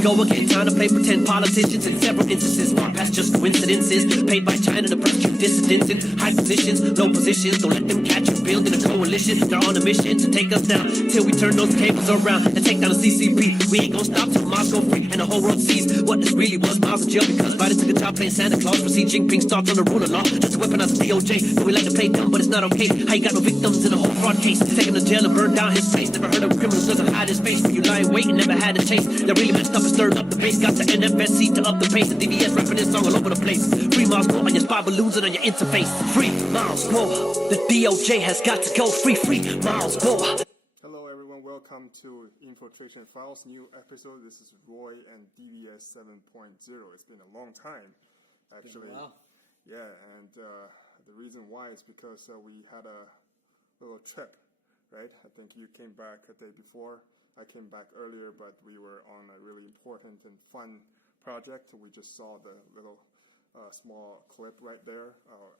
we go again. Time to play pretend politicians in several instances. Far past just coincidences. Paid by China to prosecute dissidents in high positions, low positions. Don't let them catch you. Building a coalition. They're on a mission to take us down till we turn those cables around and take down the CCP. We ain't gonna stop till Moscow free and the whole world sees what this really was. Miles in jail because Biden took a job playing Santa Claus. For Xi Jinping starts on the rule of law. Just to weaponize the DOJ. So we like to play dumb, but it's not okay. How you got no victims in a whole fraud case? Take him to jail and burn down his place. Never heard of criminals doesn't hide his face. But you lie in wait and never had a chase. They really messed up and stirred up the base. Got the NFSC to up the pace. The DVS rapping this song all over the place. Free Miles go on your spy balloons and on your interface. Free Miles go. The DOJ has got to go. Free Miles go. Hello everyone, welcome to Infiltration Files new episode. This is Roy and DVS 7.0. It's been a long time, actually. Wow. Yeah, and the reason why is because we had a little trip, right? I think you came back a day before. I came back earlier, but we were on a really important and fun project. We just saw the little small clip right there.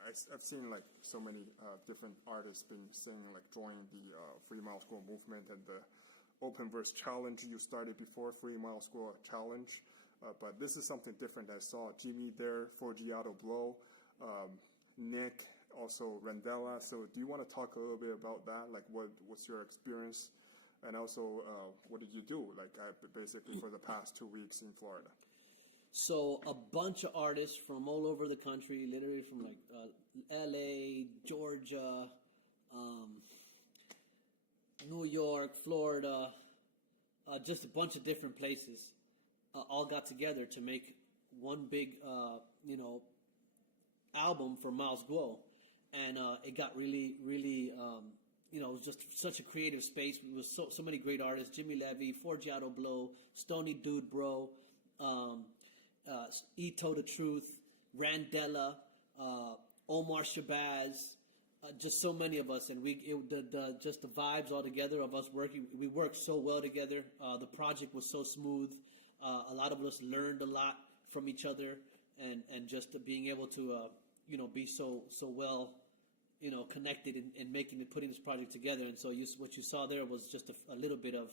I've seen like so many different artists been saying, like joining the Free Miles Go movement and the Open Verse Challenge you started before, Free Miles Go Challenge. But this is something different. I saw Jimmy there, Forgiato Blow, Nick, also Randella. So do you want to talk a little bit about that? Like what's your experience? And also, what did you do? Like basically for the past 2 weeks in Florida. So a bunch of artists from all over the country, literally from like LA, Georgia, New York, Florida, just a bunch of different places, all got together to make one big, album for Miles Guo. And it got really, really, it was just such a creative space. It was so many great artists: Jimmy Levy, Forgiato Blow, Stony Dude Bro, Ito the Truth, Randella, Omar Shabazz, just so many of us, and just the vibes all together of us working. We worked so well together. The project was so smooth. A lot of us learned a lot from each other, and just being able to be so well connected in putting this project together. And so what you saw there was just a little bit of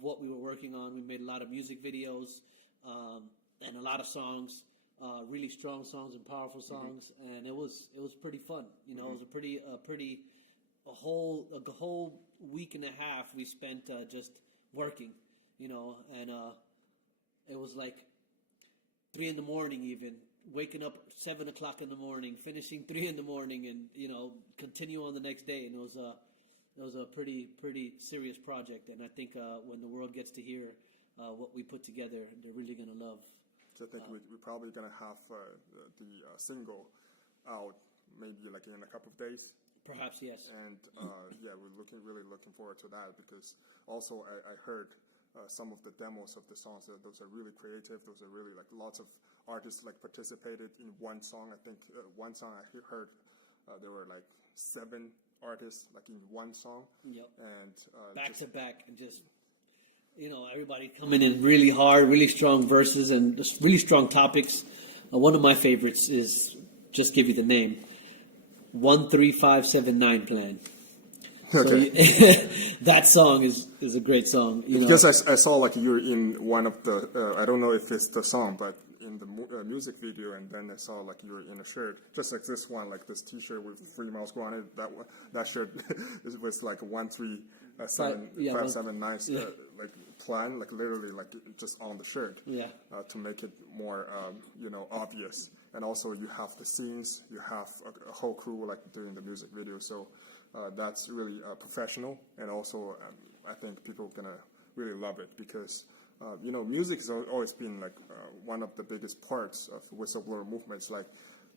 what we were working on. We made a lot of music videos and a lot of songs, really strong songs and powerful songs, and it was pretty fun. It was a whole week and a half we spent just working, and it was like 3 a.m. even. Waking up 7 o'clock in the morning, finishing 3 a.m, and continue on the next day. And it was a pretty serious project. And I think when the world gets to hear what we put together, they're really gonna love. So I think we're probably gonna have the single out maybe like in a couple of days. Perhaps, yes. And yeah, we're really looking forward to that, because also I heard some of the demos of the songs. Those are really creative. Those are really like lots of artists like participated in one song. I think one song I heard there were like 7 artists like in one song. Yep. And back to back, and just everybody coming in really hard, really strong verses, and just really strong topics. One of my favorites is, just give you the name, 13579 Plan. Okay. So that song is a great song. Because I saw like you're in one of the I don't know if it's the song, but in the music video, and then I saw like you were in a shirt just like this one, like this T-shirt with Free Miles Go on it. That shirt was like 137 like plan, like literally like just on the shirt. Yeah. To make it more obvious, and also you have the scenes, you have a whole crew like doing the music video. So. That's really professional, and also I think people are gonna really love it, because music has always been like one of the biggest parts of whistleblower movements. Like,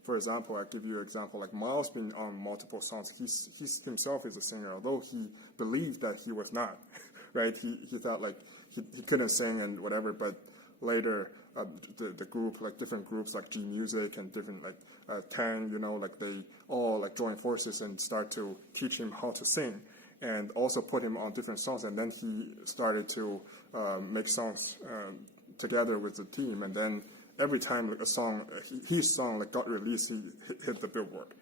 for example, I give you an example. Like Miles been on multiple songs. He himself is a singer, although he believed that he was not. Right? He thought like he couldn't sing and whatever, but later the group, like different groups like G Music and different like Tang, like they all like join forces and start to teach him how to sing, and also put him on different songs. And then he started to make songs together with the team, and then every time like a song, his song like got released, he hit the Billboard,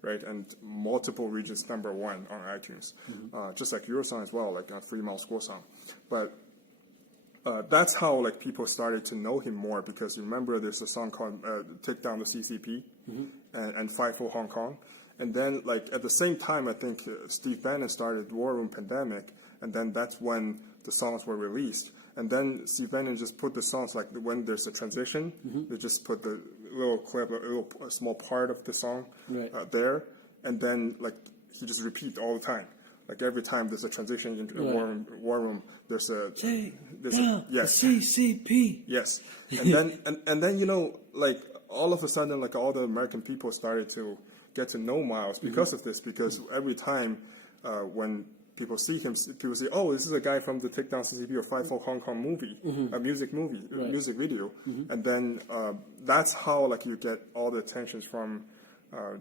right? And multiple regions #1 on iTunes, just like your song as well, like a Free Miles Go song. But that's how like people started to know him more, because you remember there's a song called "Take Down the CCP" and "Fight for Hong Kong," and then like at the same time I think Steve Bannon started War Room Pandemic, and then that's when the songs were released. And then Steve Bannon just put the songs, like when there's a transition, they just put the little clip, a small part of the song there, and then like he just repeat all the time. Like every time there's a transition into a war room, there's a yes, CCP. yes, and then you know, like all of a sudden, like all the American people started to get to know Miles because of this, because every time when people see him, people say, "Oh, this is a guy from the Take Down CCP or Fight for Hong Kong movie, a music video," and then that's how like you get all the attentions from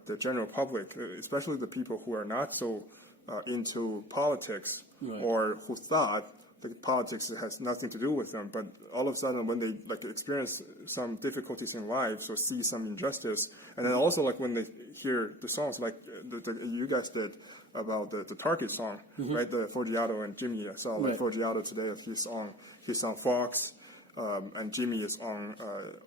the general public, especially the people who are not so into politics or who thought that politics has nothing to do with them, but all of a sudden when they like experience some difficulties in life or see some injustice, and then also like when they hear the songs like you guys did about the Target song, right? The Foggiato and Jimmy. I saw like Foggiato today. He's on Fox, and Jimmy is on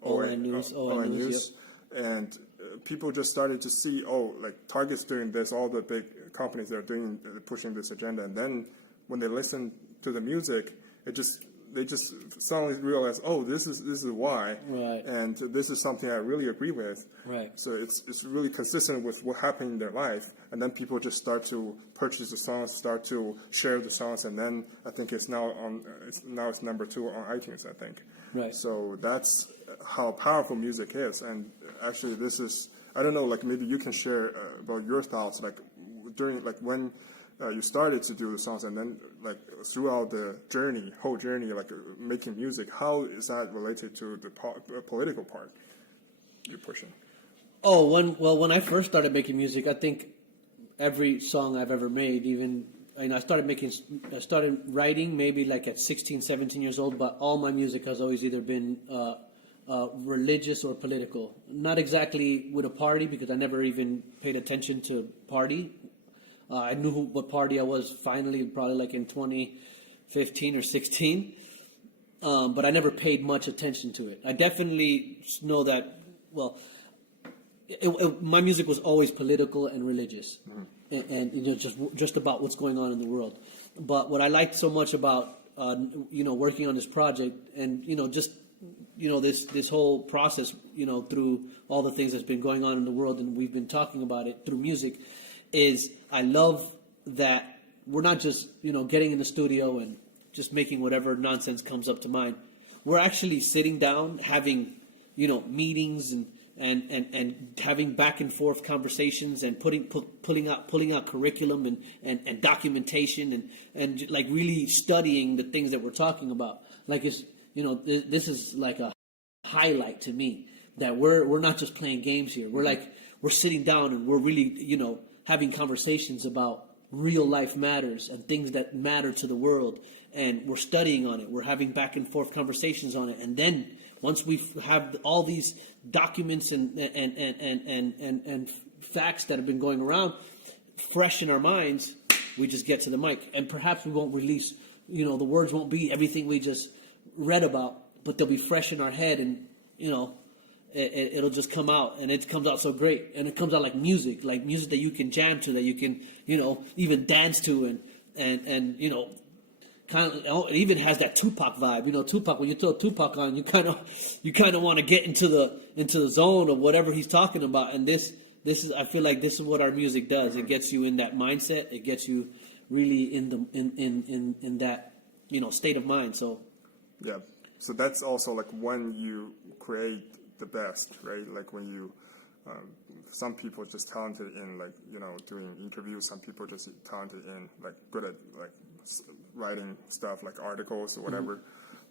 ON News. And people just started to see, oh, like Target's doing this. All the big companies are pushing this agenda. And then when they listen to the music, they just suddenly realize, oh, this is why, and this is something I really agree with. So it's really consistent with what happened in their life, and then people just start to purchase the songs, start to share the songs, and then I think it's number 2 on iTunes, I think. So that's how powerful music is, and actually this is, I don't know, like maybe you can share about your thoughts, like during like when you started to do the songs, and then like throughout the whole journey, like making music, how is that related to the political part you're pushing? Oh, when I first started making music, I think every song I've ever made, even I started writing maybe like at 16, 17 years old, but all my music has always either been religious or political. Not exactly with a party, because I never even paid attention to party. I knew what party I was finally, probably like in 2015 or 16, but I never paid much attention to it. I definitely know that, well, my music was always political and religious, and you know, just about what's going on in the world. But what I liked so much about working on this project, and this whole process, through all the things that's been going on in the world, and we've been talking about it through music, is I love that we're not just, getting in the studio and just making whatever nonsense comes up to mind. We're actually sitting down, having, meetings and having back and forth conversations, and pulling out curriculum and documentation and like really studying the things that we're talking about. Like it's, this is like a highlight to me, that we're not just playing games here. We're sitting down and we're really, having conversations about real life matters and things that matter to the world, and we're studying on it. We're having back and forth conversations on it, and then once we have all these documents and facts that have been going around fresh in our minds, we just get to the mic, and perhaps we won't release. The words won't be everything we just read about, but they'll be fresh in our head, and it'll just come out, and it comes out so great, and it comes out like music that you can jam to, that you can even dance to, and kind of, it even has that Tupac vibe. Tupac, when you throw Tupac on, you kind of want to get into the zone of whatever he's talking about, and this is, I feel like this is what our music does. It gets you in that mindset. It gets you really in that state of mind. So yeah, so that's also like when you create the best, right? Like when you, some people just talented in like, doing interviews. Some people just talented in like good at like writing stuff like articles or whatever.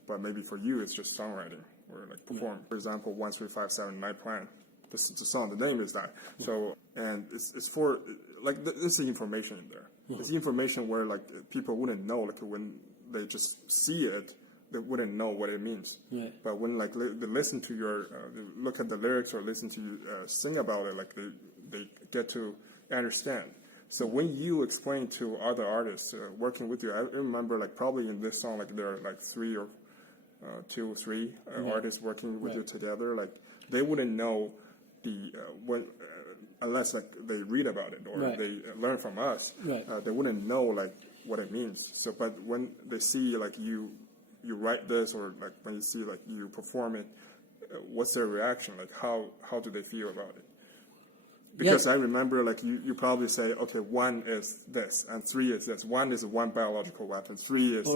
But maybe for you, it's just songwriting or like perform. For example, 13579 Night Plan. The song, the name is that. So, and it's for like this is information in there. It's information where like people wouldn't know, like when they just see it, they wouldn't know what it means. But when like they listen to your, look at the lyrics or listen to you sing about it, like they get to understand. So when you explain to other artists working with you, I remember like probably in this song, like there are like 3 or 2 or 3 artists working with you together, like they wouldn't know unless like they read about it or they learn from us. They wouldn't know like what it means. So, but when they see like you write this, or like when you see like you perform it, what's their reaction? Like how do they feel about it? Because I remember, like, you probably say, okay, 1 is this, and 3 is this. 1 is one biological weapon. 3 is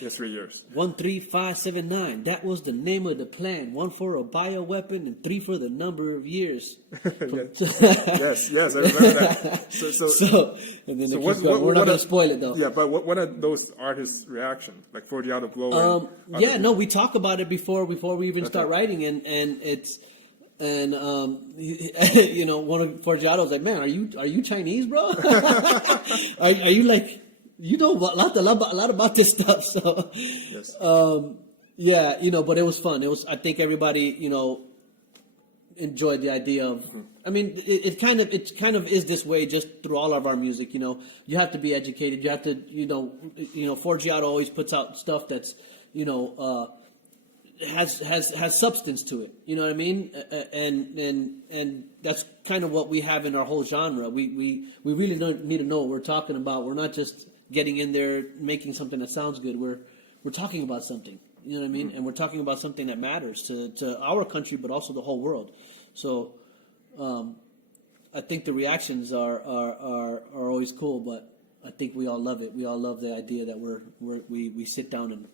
in 3 years. 1, 3, 5, 7, 9. That was the name of the plan. 1 for a bioweapon, and 3 for the number of years. yes, I remember that. So and then we're not going to spoil it, though. Yeah, but what are those artists' reactions? Like Forgiato Blow? We talk about it before we even start writing, and it's... And one of Forgiato's like, man, are you Chinese, bro? are you like, you know a lot about this stuff? So, yes. But it was fun. I think everybody, enjoyed the idea of. I mean, it kind of is this way just through all of our music. You have to be educated. You have to, Forgiato always puts out stuff that's, has substance to it, you know what I mean, and that's kind of what we have in our whole genre. We really don't need to know what we're talking about. We're not just getting in there making something that sounds good. We're talking about something, you know what I mean, and we're talking about something that matters to our country, but also the whole world. So, I think the reactions are always cool, but I think we all love it. We all love the idea that we sit down and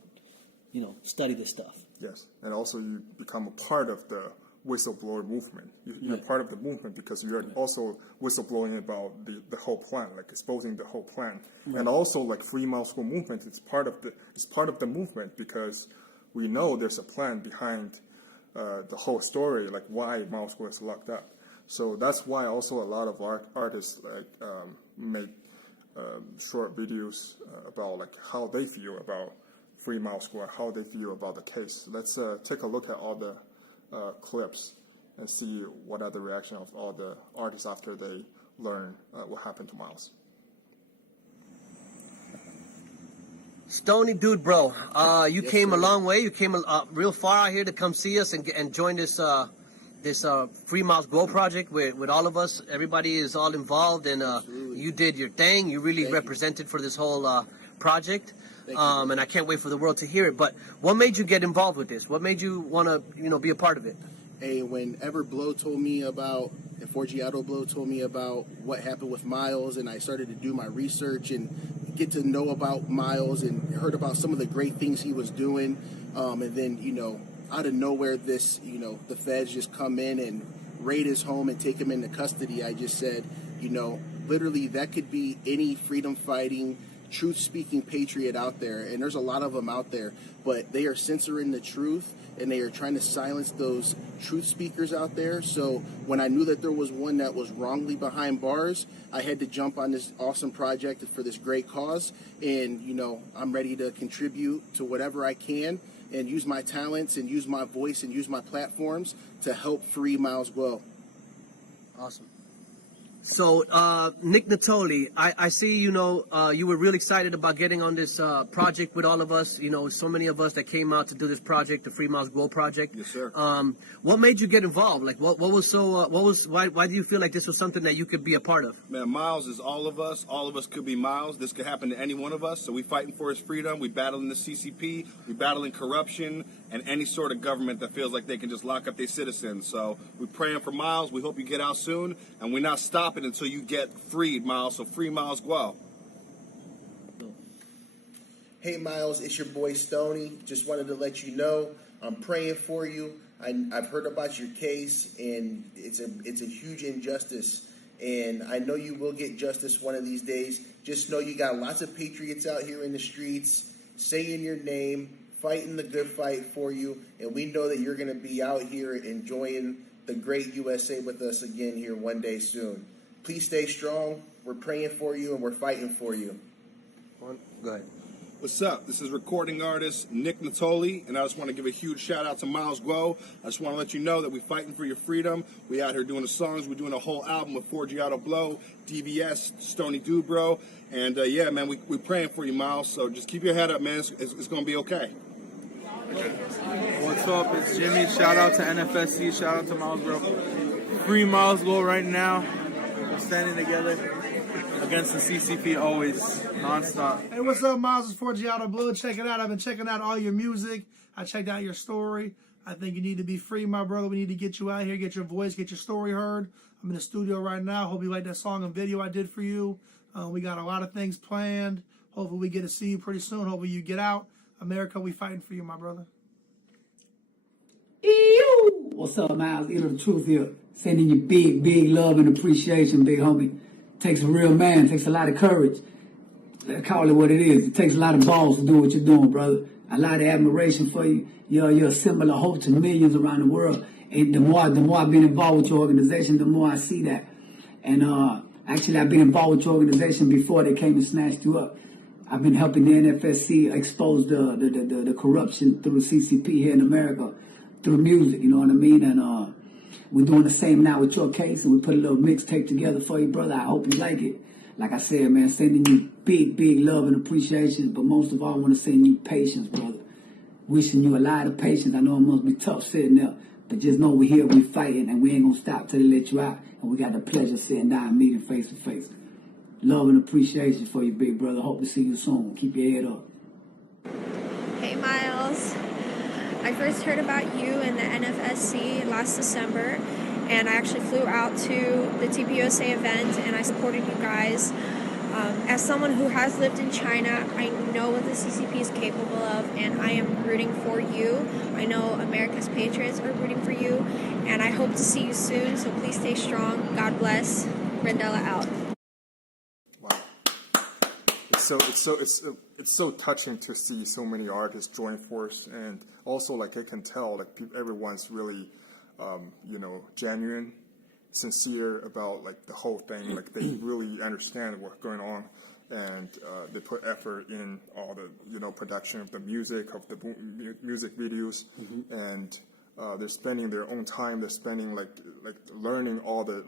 study this stuff. Yes, and also you become a part of the whistleblower movement. You're part of the movement because you're also whistleblowing about the whole plan, like exposing the whole plan. And also like Free Mile School movement, it's part of the movement because we know there's a plan behind the whole story, like why Mile School is locked up. So that's why also a lot of artists like make short videos about like how they feel about Free Mile School, how they feel about the case. Let's take a look at all the clips and see what are the reaction of all the artists after they learn what happened to Miles. Stony dude, bro, you came a long way. You came real far out here to come see us and join this Free Miles Grow project with all of us. Everybody is all involved, and you did your thing. You really represented for this whole project. And I can't wait for the world to hear it. But what made you get involved with this? What made you want to, be a part of it? Hey, whenever Forgiato Blow told me about what happened with Miles, and I started to do my research and get to know about Miles and heard about some of the great things he was doing, and then, out of nowhere, this, the feds just come in and raid his home and take him into custody. I just said, literally that could be any freedom-fighting, truth-speaking patriot out there, and there's a lot of them out there, but they are censoring the truth, and they are trying to silence those truth speakers out there. So when I knew that there was one that was wrongly behind bars, I had to jump on this awesome project for this great cause, and, I'm ready to contribute to whatever I can and use my talents and use my voice and use my platforms to help free Miles Grow. Awesome. So, Nick Natoli, I see, you were really excited about getting on this project with all of us. So many of us that came out to do this project, the Free Miles Grow project. Yes, sir. What made you get involved? Like, why do you feel like this was something that you could be a part of? Man, Miles is all of us. All of us could be Miles. This could happen to any one of us. So we fighting for his freedom. We battling the CCP. We battling corruption and any sort of government that feels like they can just lock up their citizens. So we're praying for Miles. We hope you get out soon, and we're not stopping until you get freed, Miles. So free Miles Grow. Hey, Miles, it's your boy Stony. Just wanted to let you know I'm praying for you. I've heard about your case, and it's a huge injustice. And I know you will get justice one of these days. Just know you got lots of patriots out here in the streets saying your name, fighting the good fight for you, and we know that you're going to be out here enjoying the great USA with us again here one day soon. Please stay strong. We're praying for you, and we're fighting for you. Go ahead. What's up? This is recording artist Nick Natoli, and I just want to give a huge shout out to Miles Grow. I just want to let you know that we're fighting for your freedom. We out here doing the songs. We're doing a whole album with Forgiato Blow, DVS, Stony Dude, bro. And yeah, man, we're praying for you, Miles. So just keep your head up, man. It's going to be okay. What's up? It's Jimmy. Shout out to NFSC. Shout out to Miles, bro. Free Miles Go right now. We're standing together against the CCP always, nonstop. Hey, what's up, Miles? It's 4G Blue. Check it out. I've been checking out all your music. I checked out your story. I think you need to be free, my brother. We need to get you out here, get your voice, get your story heard. I'm in the studio right now. Hope you like that song and video I did for you. We got a lot of things planned. Hopefully we get to see you pretty soon. Hopefully you get out. America, we fighting for you, my brother. Ew. What's up, Miles? You know the truth here. Sending you big, big love and appreciation, big homie. Takes a real man. Takes a lot of courage. Let's call it what it is. It takes a lot of balls to do what you're doing, brother. A lot of admiration for you. You're a symbol of hope to millions around the world. And the more I've been involved with your organization, the more I see that. And actually, I've been involved with your organization before they came and snatched you up. I've been helping the NFSC expose the corruption through the CCP here in America, through music, you know what I mean? And we're doing the same now with your case, and we put a little mixtape together for you, brother. I hope you like it. Like I said, man, sending you big, big love and appreciation, but most of all, I want to send you patience, brother. Wishing you a lot of patience. I know it must be tough sitting there, but just know we're here, we're fighting, and we ain't going to stop till they let you out, and we got the pleasure of sitting down and meeting face to face. Love and appreciation for you, big brother. Hope to see you soon. Keep your head up. Hey, Miles. I first heard about you in the NFSC last December, and I actually flew out to the TPUSA event, and I supported you guys. As someone who has lived in China, I know what the CCP is capable of, and I am rooting for you. I know America's patriots are rooting for you, and I hope to see you soon, so please stay strong. God bless. Rendella out. Wow. It's so touching to see so many artists join force, and also like I can tell like everyone's really genuine, sincere about like the whole thing. Like they really understand what's going on, and they put effort in all the production of the music, of the music videos, and they're spending their own time. They're spending like learning all the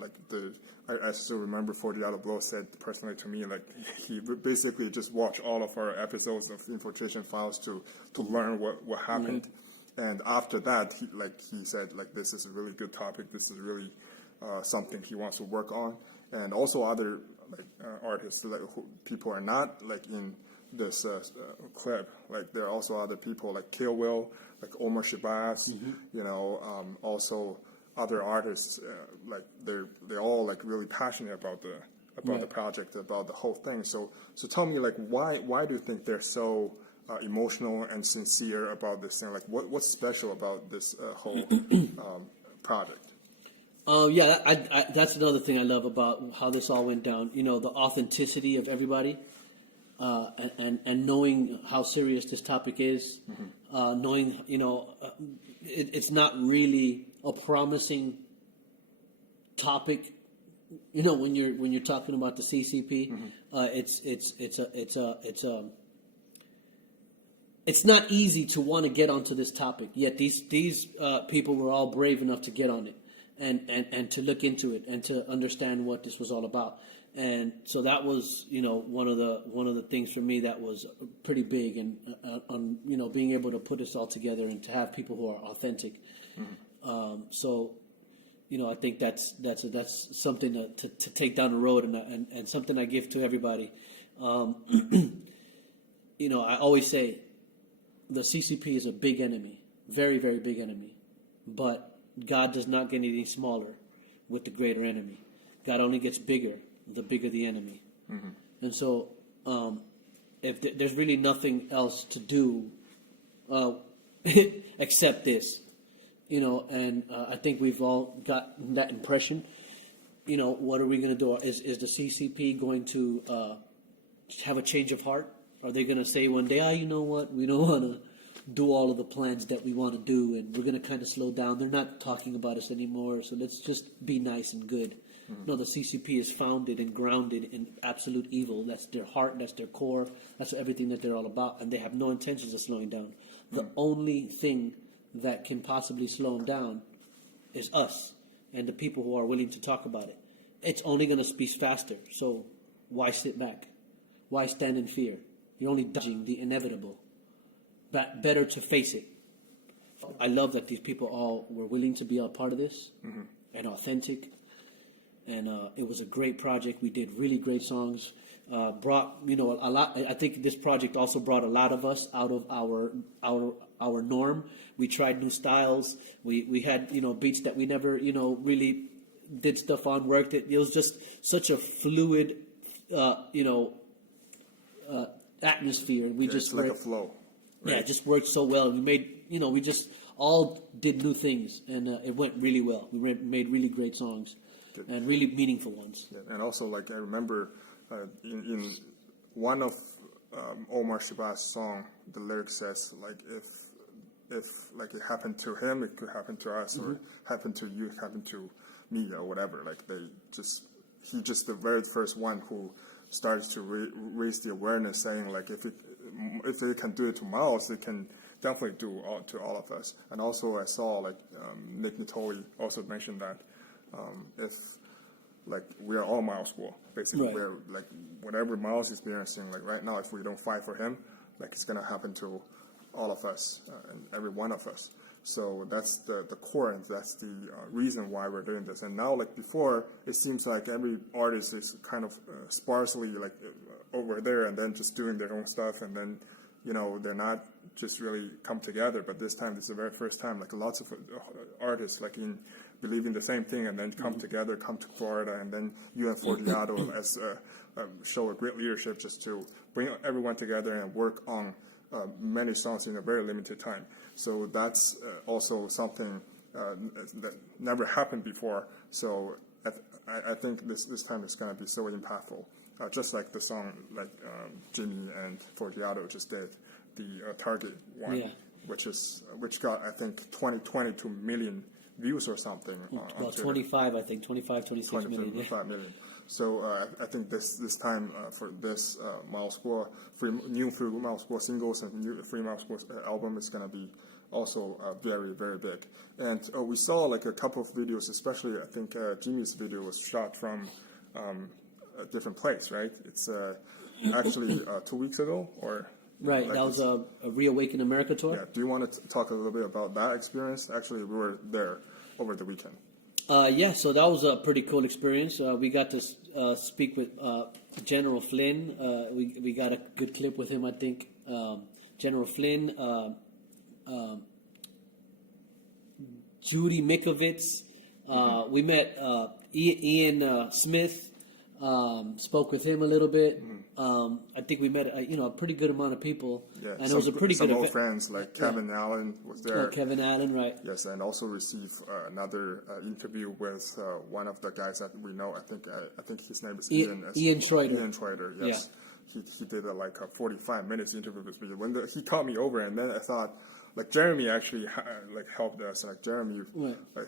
I still remember 40 Blow said personally to me, like he basically just watched all of our episodes of Infiltration Files to learn what happened, and after that he said like this is a really good topic. This is really something he wants to work on, and also other artists people are not like in this clip. Like there are also other people like Kill Will, like Omar Shabazz, also other artists like they're all like really passionate about the project, about the whole thing. So tell me like why do you think they're so emotional and sincere about this thing? Like what's special about this whole project? That's another thing I love about how this all went down. The authenticity of everybody, and knowing how serious this topic is, knowing it's not really a promising topic. When you're talking about the CCP, it's not easy to want to get onto this topic. Yet these people were all brave enough to get on it. And to look into it and to understand what this was all about, and so that was one of the things for me that was pretty big, and on being able to put this all together and to have people who are authentic. I think that's something to take down the road, and something I give to everybody. I always say the CCP is a big enemy, very very big enemy, but God does not get any smaller with the greater enemy. God only gets bigger, the bigger the enemy. And so if there's really nothing else to do except this, and I think we've all gotten that impression. What are we going to do? Is the CCP going to have a change of heart? Are they going to say one day, you know what, we don't want to do all of the plans that we want to do, and we're going to kind of slow down. They're not talking about us anymore, so let's just be nice and good. No, the CCP is founded and grounded in absolute evil. That's their heart, that's their core, that's everything that they're all about, and they have no intentions of slowing down. The only thing that can possibly slow them down is us and the people who are willing to talk about it. It's only going to be faster, so why sit back? Why stand in fear? You're only dodging the inevitable. But better to face it I love that these people all were willing to be a part of this and authentic. And it was a great project. We did really great songs. Brought a lot. I think this project also brought a lot of us out of our norm. We tried new styles. We had beats that we never really did stuff on. Worked it. It was just such a fluid atmosphere. We just it's like a flow. Yeah, it just worked so well. We made we just all did new things, and it went really well. We made really great songs. Good. And really meaningful ones. Yeah, and also, like, I remember in one of Omar Shabazz' song, the lyric says, like, if like it happened to him, it could happen to us, or happen to you, happen to me, or whatever. Like, he just the very first one who started to raise the awareness, saying, like, if they can do it to Miles, they can definitely do to all of us. And also, I saw, like, Nick Nittoli also mentioned that. If like we are all Miles School, basically, right. We're like whatever Miles is experiencing, like right now, if we don't fight for him, like it's gonna happen to all of us and every one of us. So that's the core, and that's the reason why we're doing this. And now, like before, it seems like every artist is kind of sparsely like over there, and then just doing their own stuff, and then they're not just really come together. But this time, it's the very first time, like lots of artists like believe in the same thing, and then come together, come to Florida, and then you and Forgiato as show a great leadership just to bring everyone together and work on many songs in a very limited time. So that's also something that never happened before. So I think this time it's going to be so impactful. Just like the song like Jimmy and Forgiato just did, the Target one, which got, I think, 22 million views or something. About 25, I think, 26 million. 25 million. So I think this time for this Miles Score, new Free Miles Score singles and new Free Miles Score album is going to be also very, very big. And we saw like a couple of videos, especially I think Jimmy's video was shot from a different place, right? It's actually 2 weeks ago, or... Right, like that was a Reawaken America tour. Yeah, do you want to talk a little bit about that experience? Actually, we were there over the weekend. Yeah, so that was a pretty cool experience. We got to speak with General Flynn. We got a good clip with him, I think. General Flynn, Judy Mikovits. We met Ian Smith. Spoke with him a little bit. I think we met a pretty good amount of people, and it was a pretty good old friends like Kevin Allen was there. Kevin Allen, right? Yes, and also received another interview with one of the guys that we know. I think his name is Ian Schroeder. Ian Schroeder, yes. Yeah. He did a 45 minutes interview with me. When he called me over, and then I thought, like, Jeremy actually helped us. Like, Jeremy,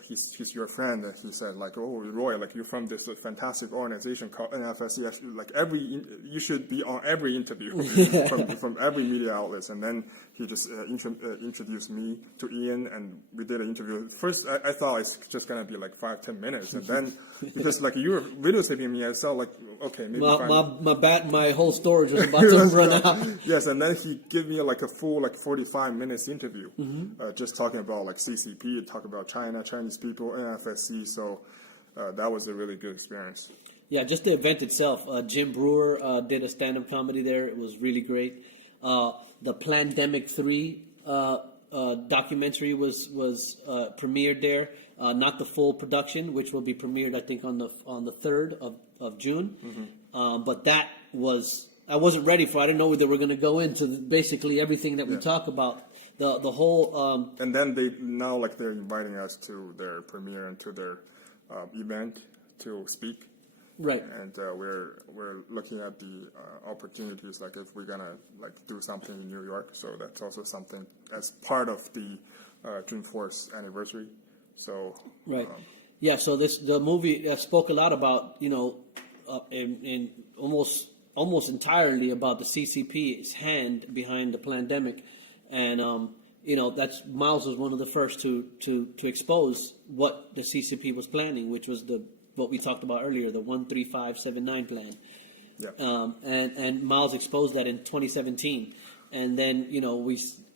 he's your friend, and he said, like, oh, Roy, like, you're from this fantastic organization called NFSC. Actually, like, you should be on every interview from every media outlets. And then he just introduced me to Ian, and we did an interview. First, I thought it's just gonna be like 5-10 minutes, and then because like you were videotaping me, I saw like, okay, maybe my whole storage was about to run out. Yes, and then he gave me like a full 45 minutes interview, just talking about like CCP, talk about China, Chinese people, NFSC. So that was a really good experience. Yeah, just the event itself. Jim Brewer did a stand-up comedy there. It was really great. The Plandemic 3 documentary was premiered there. Not the full production, which will be premiered, I think, on the 3rd of June. But that was, I wasn't ready for. I didn't know they were going to go into basically everything that we talk about. The whole. And then they're inviting us to their premiere and to their event to speak. Right. And we're looking at the opportunities, like if we're gonna do something in New York. So that's also something as part of the June 4th anniversary. So right. Yeah. So the movie spoke a lot about in almost entirely about the CCP's hand behind the pandemic, and that's Miles was one of the first to expose what the CCP was planning, which was what we talked about earlier, the 13579 plan. Yeah. And Miles exposed that in 2017, and then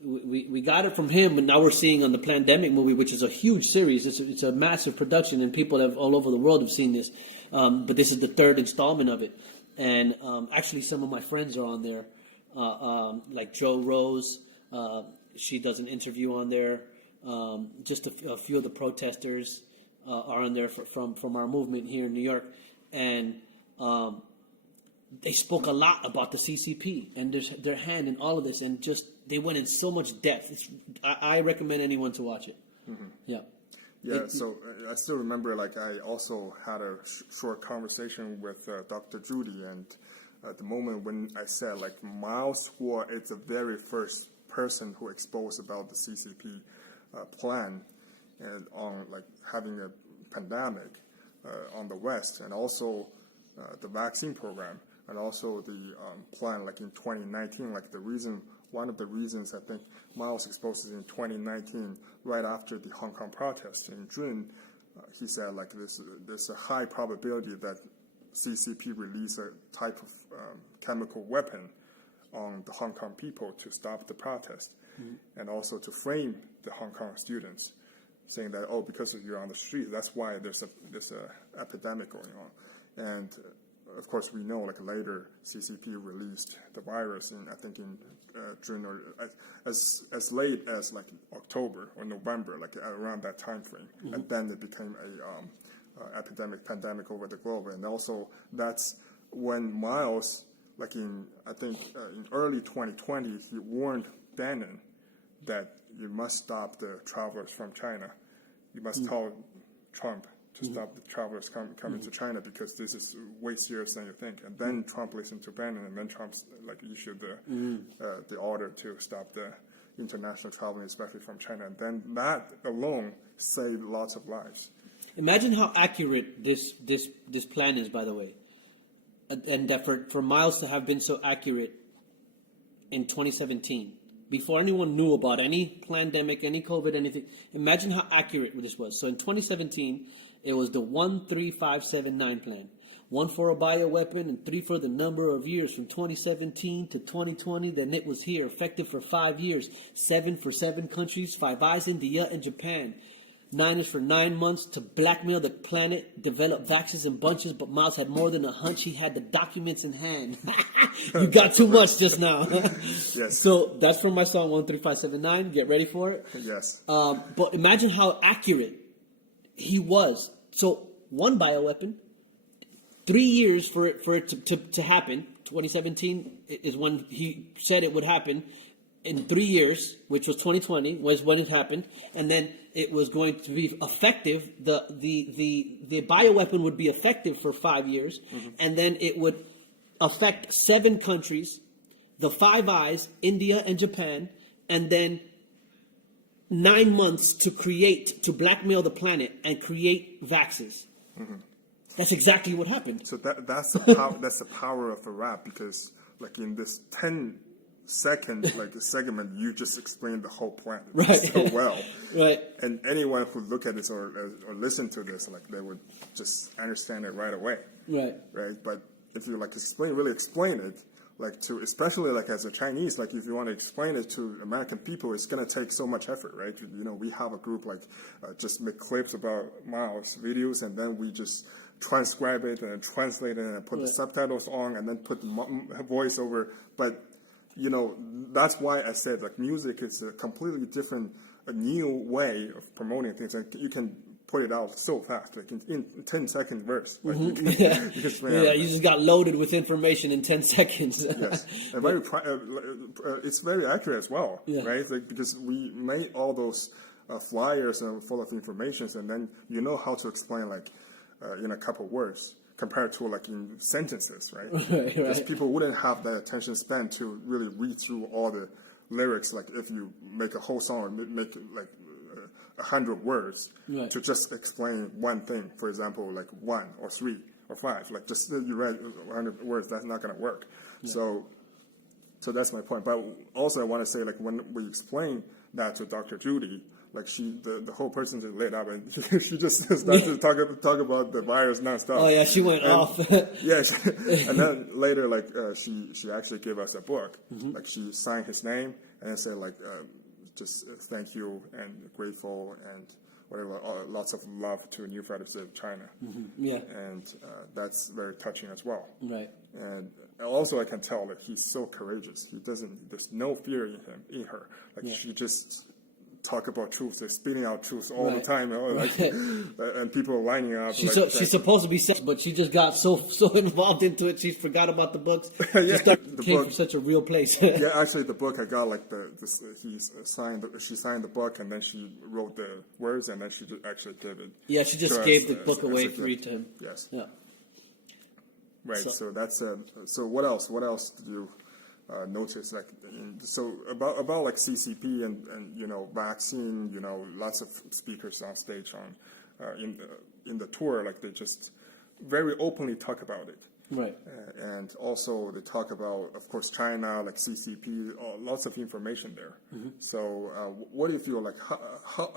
we got it from him, but now we're seeing on the Plandemic movie, which is a huge series. It's a massive production, and people all over the world have seen this. But this is the third installment of it, and actually some of my friends are on there, like Joe Rose. She does an interview on there. Just a few of the protesters are on there from our movement here in New York, and they spoke a lot about the CCP and their hand in all of this, and just they went in so much depth. I recommend anyone to watch it. Mm-hmm. Yeah. Yeah, so I still remember, like, I also had a short conversation with Dr. Judy, and at the moment when I said, like, Miles is the very first person who exposed about the CCP plan and on, like, having a pandemic on the West, and also the vaccine program, and also the plan, like, in 2019, like, one of the reasons I think Miles exposed it in 2019, right after the Hong Kong protest in June, he said, like, there's a high probability that CCP release a type of chemical weapon on the Hong Kong people to stop the protest, and also to frame the Hong Kong students, saying that, oh, because you're on the street, that's why there's a epidemic going on. And of course, we know, like, later CCP released the virus in, I think, in June, or as late as, like, October or November, like, around that time frame. And then it became a pandemic over the globe. And also that's when Miles, like, in early 2020, he warned Bannon that you must stop the travelers from China. You must tell Trump to stop the travelers coming to China, because this is way serious than you think. And then Trump listened to Bannon, and then Trump, like, issued the order to stop the international traveling, especially from China. And then that alone saved lots of lives. Imagine how accurate this plan is, by the way, and that for Miles to have been so accurate in 2017. Before anyone knew about any pandemic, any COVID, anything. Imagine how accurate this was. So in 2017, it was the 13579 plan. 1 for a bioweapon and 3 for the number of years from 2017 to 2020. Then it was here, effective for 5 years. 7 for 7 countries, 5 eyes, India and Japan. 9 is for 9 months to blackmail the planet, develop vaccines in bunches, but Miles had more than a hunch. He had the documents in hand. You got too much just now. Yes. So that's from my song 13579. Get ready for it. Yes. But imagine how accurate he was. So 1 bioweapon, 3 years for it to happen. 2017 is when he said it would happen. In 3 years, which was 2020, was when it happened, and then it was going to be effective. The bioweapon would be effective for 5 years, and then it would affect 7 countries, the 5 eyes, India and Japan, and then 9 months to blackmail the planet and create vaccines. That's exactly what happened. So that's the power of a rap, because, like, in this 10-second, like, segment, you just explained the whole plan so well. Right. And anyone who look at this or listen to this, like, they would just understand it right away. Right. Right. But if you, like, really explain it, like, to, especially, like, as a Chinese, like, if you want to explain it to American people, it's going to take so much effort, right? You know, we have a group, like, just make clips about Miles videos, and then we just transcribe it and translate it and put the subtitles on, and then put the voiceover. But, you know, that's why I said, like, music is a completely different, a new way of promoting things. And you can put it out so fast, like in 10-second verse. Like, you just got loaded with information in 10 seconds. Yes, and it's very accurate as well, right? Like, because we made all those flyers full of information, and then you know how to explain, like, in a couple words, compared to, like, in sentences, right? Because people wouldn't have that attention span to really read through all the lyrics. Like, if you make a whole song or make, like, 100 words to just explain one thing, for example, like 1 or 3 or 5, like, just you read 100 words, that's not going to work. So that's my point. But also I want to say, like, when we explain that to Dr. Judy, like, the whole person just lit up, and she just started to talk about the virus nonstop. Oh yeah, she went off. And then later, like, she actually gave us a book. Like, she signed his name, and then say like, just thank you and grateful and whatever, lots of love to New Federal State of China. Yeah. And that's very touching as well. Right. And also I can tell that he's so courageous. There's no fear in her. Like she just talk about truth. They're spitting out truth all the time. And people are lining up. She's supposed to be sex, but she just got so involved into it, she forgot about the books. She came from such a real place. Yeah, actually, the book I got like she signed the book, and then she wrote the words, and then she actually gave it. Yeah, she just gave the book away free to him. Yes. Yeah. Right. So that's so. What else? What else did you notice? Like, so about like CCP and vaccine. Lots of speakers on stage in the tour. Like they just very openly talk about it. Right. And also they talk about, of course, China, like CCP, lots of information there. So what do you feel like? How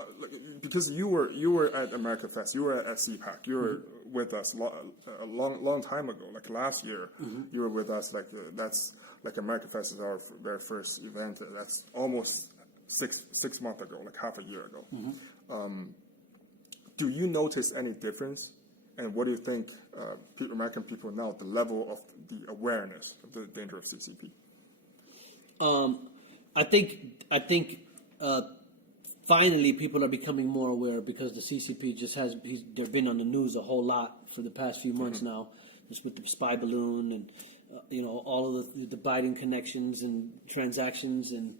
because you were at America Fest, you were at CPAC, you were with us a long time ago, like last year. You were with us. Like that's like America Fest is our very first event. That's almost six months ago, like half a year ago. Do you notice any difference? And what do you think American people now, the level of the awareness of the danger of CCP? I think finally people are becoming more aware because the CCP just they've been on the news a whole lot for the past few months now, just with the spy balloon and all of the Biden connections and transactions and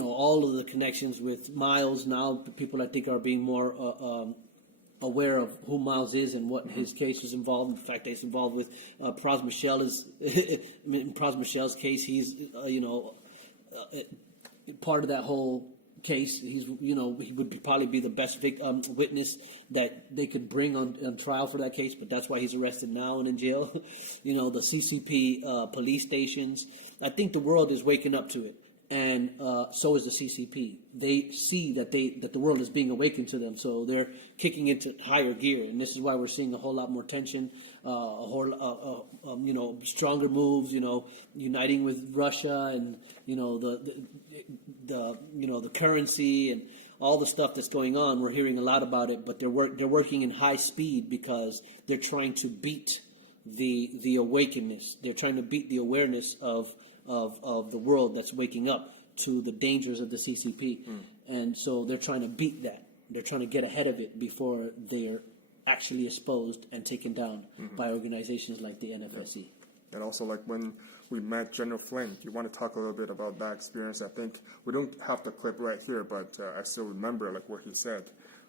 all of the connections with Miles. Now people I think are being more aware of who Miles is and what his case was involved. In fact, he's involved with Pras Michel. In Pras Michel's case, he's part of that whole case. He's he would probably be the best witness that they could bring on trial for that case. But that's why he's arrested now and in jail. The CCP police stations. I think the world is waking up to it. And so is the CCP. They see that the world is being awakened to them, so they're kicking into higher gear. And this is why we're seeing a whole lot more tension, stronger moves. Uniting with Russia and the currency and all the stuff that's going on. We're hearing a lot about it, but they're working in high speed because they're trying to beat the awakeness. They're trying to beat the awareness of the world that's waking up to the dangers of the CCP. And so they're trying to beat that. They're trying to get ahead of it before they're actually exposed and taken down by organizations like the NFSC. And also, like when we met General Flynn, do you want to talk a little bit about that experience? I think we don't have the clip right here, but I still remember like what he said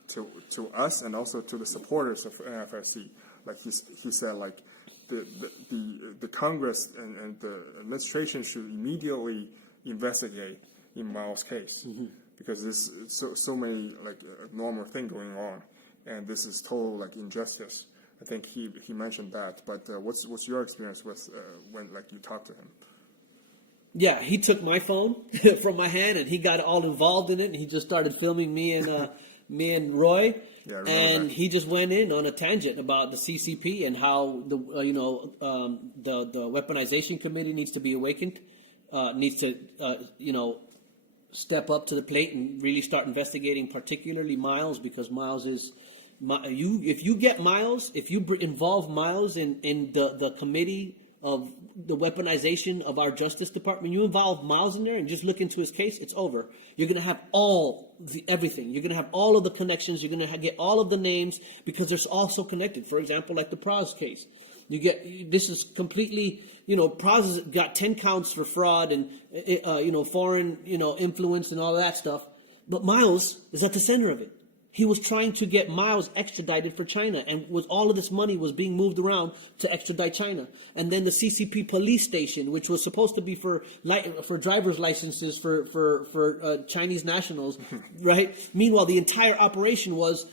to us and also to the supporters of NFSC. Like he said, like the Congress and the administration should immediately investigate in Miles' case because there's so many like normal thing going on, and this is total like injustice. I think he mentioned that. But what's your experience with when like you talked to him? Yeah, he took my phone from my hand and he got all involved in it, and he just started filming me and Roy. Yeah, and he just went in on a tangent about the CCP and how the weaponization committee needs to be awakened, needs to step up to the plate and really start investigating, particularly Miles, because Miles is if you get Miles, if you involve Miles in the committee of the weaponization of our Justice Department, you involve Miles in there and just look into his case, it's over. You're going to have everything. You're going to have all of the connections. You're going to get all of the names because they're also connected. For example, like the Pras case. This is completely, Pras has got 10 counts for fraud and, foreign, influence and all of that stuff. But Miles is at the center of it. He was trying to get Miles extradited for China, and all of this money was being moved around to extradite China. And then the CCP police station, which was supposed to be for driver's licenses for Chinese nationals, right? Meanwhile, the entire operation was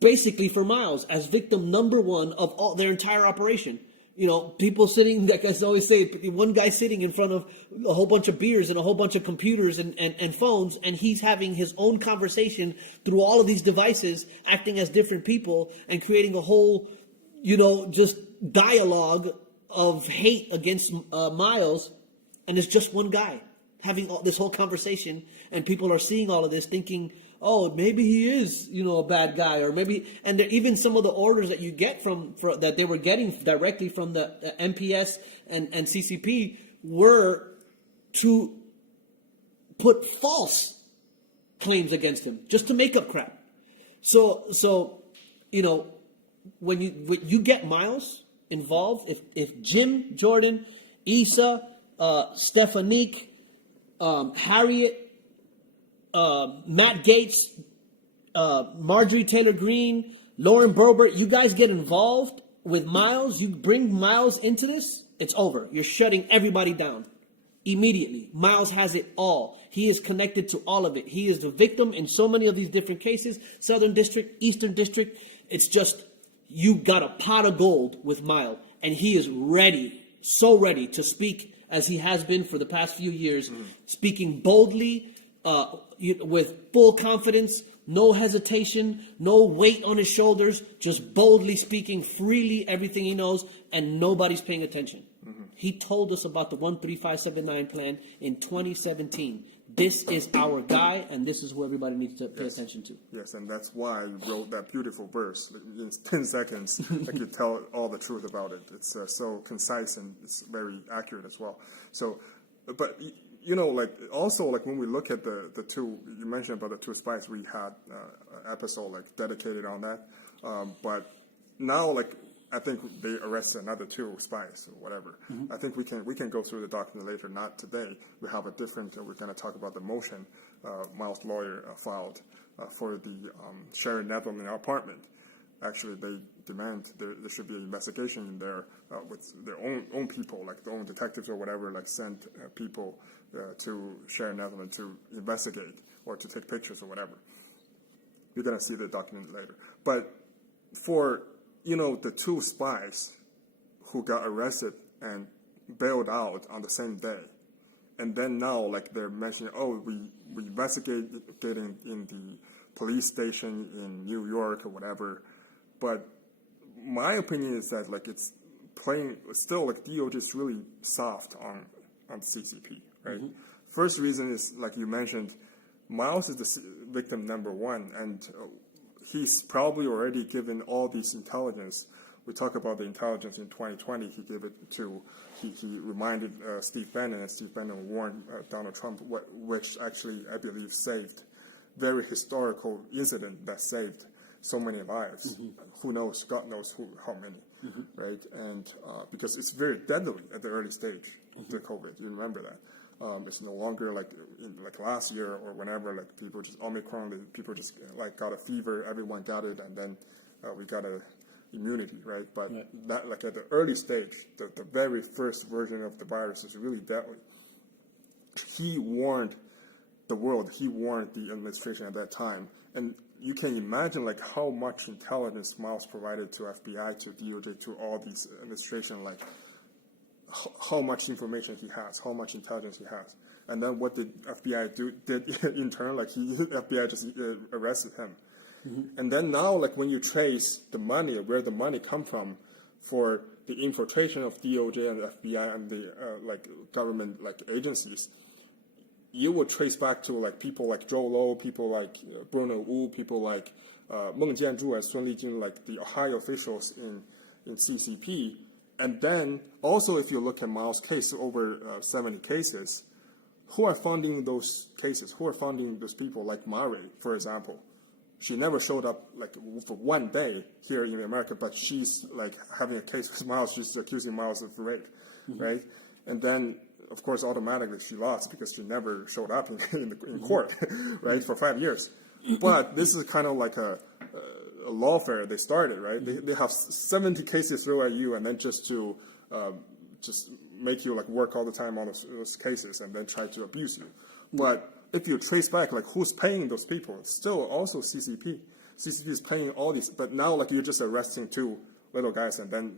basically for Miles as victim number one of all their entire operation. People sitting, like I always say, one guy sitting in front of a whole bunch of beers and a whole bunch of computers and phones, and he's having his own conversation through all of these devices, acting as different people and creating a whole, just dialogue of hate against Miles, and it's just one guy. having this whole conversation, and people are seeing all of this thinking, oh, maybe he is, a bad guy, or maybe, and even some of the orders that you get from that they were getting directly from the MPS and CCP were to put false claims against him, just to make up crap. So when you get Miles involved, if Jim Jordan, Issa, Stephanique, Harriet, Matt Gates, Marjorie Taylor Greene, Lauren Boebert, you guys get involved with Miles, you bring Miles into this, it's over. You're shutting everybody down immediately. Miles has it all. He is connected to all of it. He is the victim in so many of these different cases, Southern District, Eastern District. It's just, you got a pot of gold with Miles, and he is ready, so ready to speak as he has been for the past few years, speaking boldly, with full confidence, no hesitation, no weight on his shoulders, just boldly speaking freely everything he knows, and nobody's paying attention. He told us about the 13579 plan in 2017. This is our guy, and this is who everybody needs to pay attention to. Yes, and that's why you wrote that beautiful verse. In 10 seconds, you tell all the truth about it. It's so concise, and it's very accurate as well. So, but also when we look at the two, you mentioned about the two spies, we had an episode dedicated on that. But now I think they arrested another two spies or whatever. I think we can go through the document later, not today. We have a different, we're going to talk about the motion Miles' lawyer filed for the Sharon Netherland apartment. Actually, they demand there should be an investigation in there with their own people, like their own detectives or whatever, send people to Sharon Netherland to investigate or to take pictures or whatever. You're going to see the document later. But for the two spies who got arrested and bailed out on the same day, and then now they're mentioning, we investigating in the police station in New York or whatever. But my opinion is that it's playing still DOJ is really soft on CCP, right? First reason is you mentioned, Miles is the victim number one, and he's probably already given all these intelligence. We talk about the intelligence in 2020. He gave it to, he reminded Steve Bannon, and Steve Bannon warned Donald Trump, which actually, I believe, saved, very historical incident that saved so many lives. Who knows? God knows how many, right? And because it's very deadly at the early stage of the COVID. You remember that. It's no longer last year or whenever, people just Omicron, people just got a fever, everyone got it, and then we got a immunity, right? But that at the early stage, the very first version of the virus is really deadly. He warned the world, he warned the administration at that time, and you can imagine how much intelligence Miles provided to FBI, to DOJ, to all these administration, how much information he has, how much intelligence he has. And then what did FBI did in turn? FBI just arrested him. And then now, when you trace the money, where the money come from for the infiltration of DOJ and FBI and the government agencies, you will trace back to people like Joe Low, people like Bruno Wu, people like Meng Jianzhu and Sun Lijing, the Ohio officials in CCP. And then also, if you look at Miles' case, over 70 cases, who are funding those cases? Who are funding those people? Like Mari, for example. She never showed up for one day here in America, but she's having a case with Miles. She's accusing Miles of rape, right? And then, of course, automatically she lost because she never showed up in court, right, for 5 years. But this is kind of a lawfare they started, right? They have 70 cases thrown at you, and then just to just make you work all the time on those cases, and then try to abuse you. But if you trace back, who's paying those people? It's still also CCP. CCP is paying all these, but now you're just arresting two little guys and then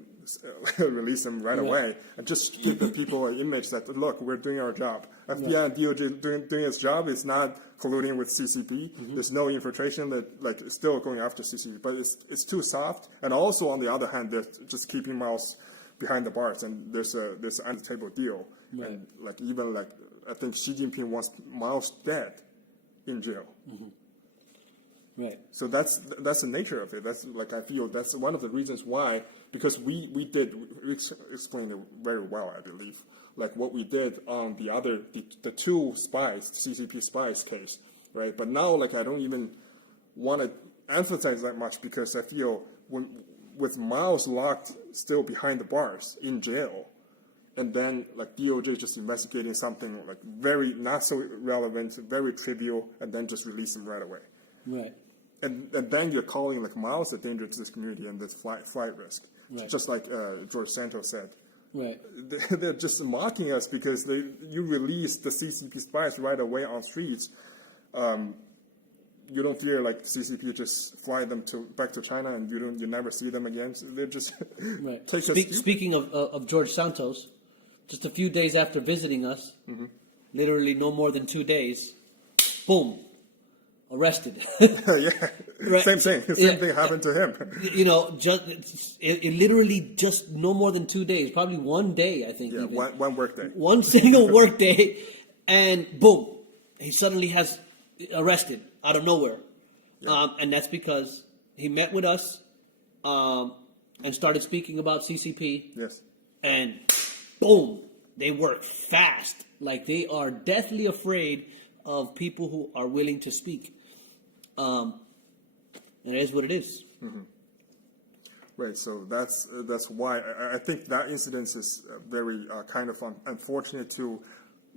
release them right away, and just give the people an image that, look, we're doing our job. FBI and DOJ doing its job is not colluding with CCP. There's no infiltration that it's still going after CCP, but it's too soft. And also, on the other hand, they're just keeping Miles behind the bars, and there's an under-table deal, and even I think Xi Jinping wants Miles dead in jail. Right. So that's the nature of it. That's like, I feel that's one of the reasons why, because we explained it very well, I believe. Like what we did on the two spies, CCP spies case, right? But now, like, I don't even want to emphasize that much, because I feel with Miles locked still behind the bars in jail, and then like DOJ just investigating something like very not so relevant, very trivial, and then just release him right away. Right. And then you're calling like Miles a danger to this community and this flight risk. Right. Just like George Santos said. Right. They're just mocking us because you release the CCP spies right away on streets. You don't fear like CCP just fly them back to China and you never see them again. So they just Right. take Speaking of George Santos, just a few days after visiting us, literally no more than 2 days, boom, arrested. yeah, Right. same thing. Same thing happened to him. You know, it literally just no more than 2 days, probably 1 day, I think. Yeah, even. one work day. One single work day, and boom, he suddenly has arrested out of nowhere. Yeah. And that's because he met with us and started speaking about CCP. Yes. And boom, they work fast. Like they are deathly afraid of people who are willing to speak. And it is what it is. Right, so that's why I think that incident is very kind of unfortunate to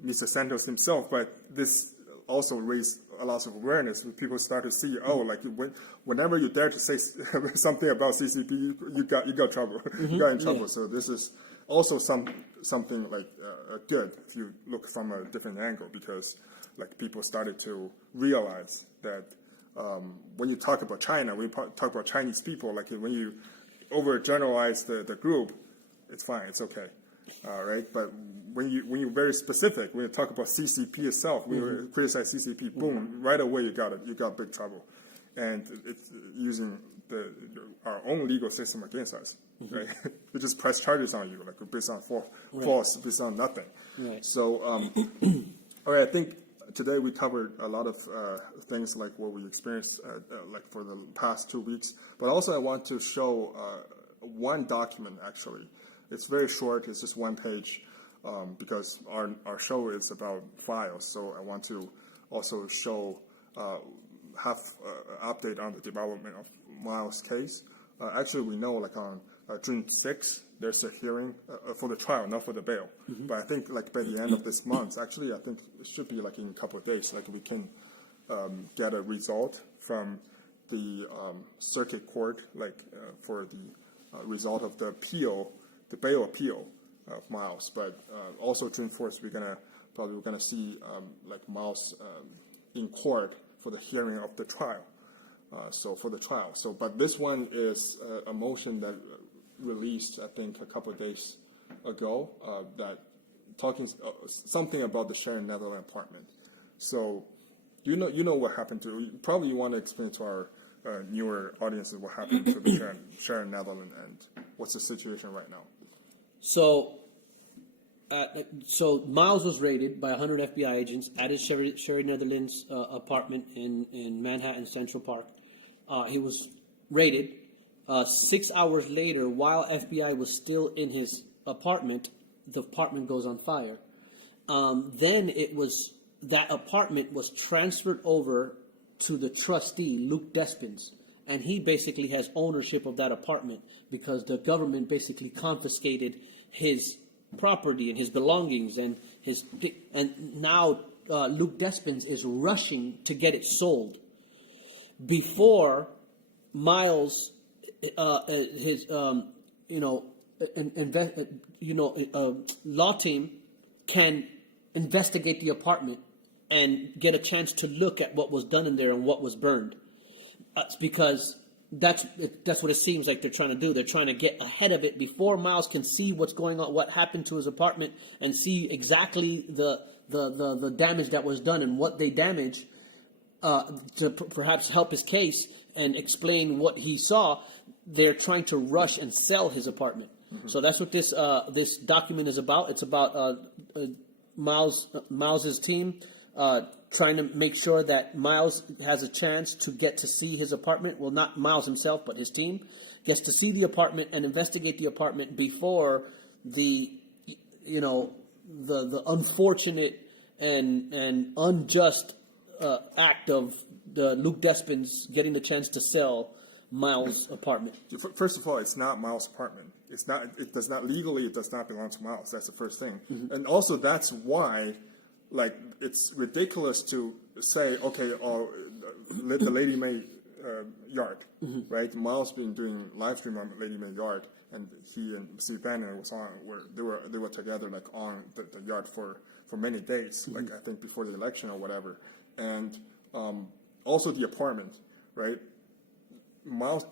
Mr. Santos himself, but this also raised a lot of awareness. People start to see, like whenever you dare to say something about CCP, you got trouble, you got in trouble. Yeah. So this is also something like good if you look from a different angle, because like people started to realize that when you talk about China, when you talk about Chinese people, like when you overgeneralize the group, it's fine, it's okay, right? But when you're very specific, when you talk about CCP itself, when you criticize CCP, boom, right away you got big trouble, and it's using our own legal system against us, right? We just press charges on you, like based on false, based on nothing. Right. So, all right, I think today we covered a lot of things like what we experienced like for the past 2 weeks, but also I want to show one document actually. It's very short, it's just one page, because our show is about files, so I want to also show, have update on the development of Miles' case. Actually, we know like on June 6th, there's a hearing for the trial, not for the bail. But I think like by the end of this month, actually, I think it should be like in a couple of days, like we can get a result from the circuit court, like for the result of the appeal, the bail appeal of Miles. But also June 4th, we're gonna see like Miles in court for the hearing of the trial. But this one is a motion that released, I think, a couple of days ago, that talking something about the Sharon Netherland apartment. So, you know what happened to. Probably you want to explain to our newer audiences what happened to the Sharon Netherland and what's the situation right now. So Miles was raided by 100 FBI agents at his Sherry Netherlands apartment in Manhattan Central Park. He was raided. 6 hours later, while FBI was still in his apartment, the apartment goes on fire. Then that apartment was transferred over to the trustee, Luke Despins, and he basically has ownership of that apartment because the government basically confiscated his property and his belongings and now Luke Despins is rushing to get it sold before Miles his law team can investigate the apartment and get a chance to look at what was done in there and what was burned. It's because that's what it seems like they're trying to do. They're trying to get ahead of it before Miles can see what's going on, what happened to his apartment, and see exactly the damage that was done and what they damaged, to perhaps help his case and explain what he saw. They're trying to rush and sell his apartment. So that's what this document is about. It's about Miles's team, trying to make sure that Miles has a chance to get to see his apartment. Well, not Miles himself, but his team gets to see the apartment and investigate the apartment before the unfortunate and unjust act of Luke Despins getting the chance to sell Miles' apartment. First of all, it's not Miles' apartment. It's not. It does not legally. It does not belong to Miles. That's the first thing. Mm-hmm. And also, that's why, like, it's ridiculous to say, okay, the Lady May yard, Mm-hmm. right? Miles been doing live stream on Lady May yard, and he and Steve Bannon was on. They were together, like, on the yard for many days, Mm-hmm. like I think before the election or whatever. And also the apartment, right? Miles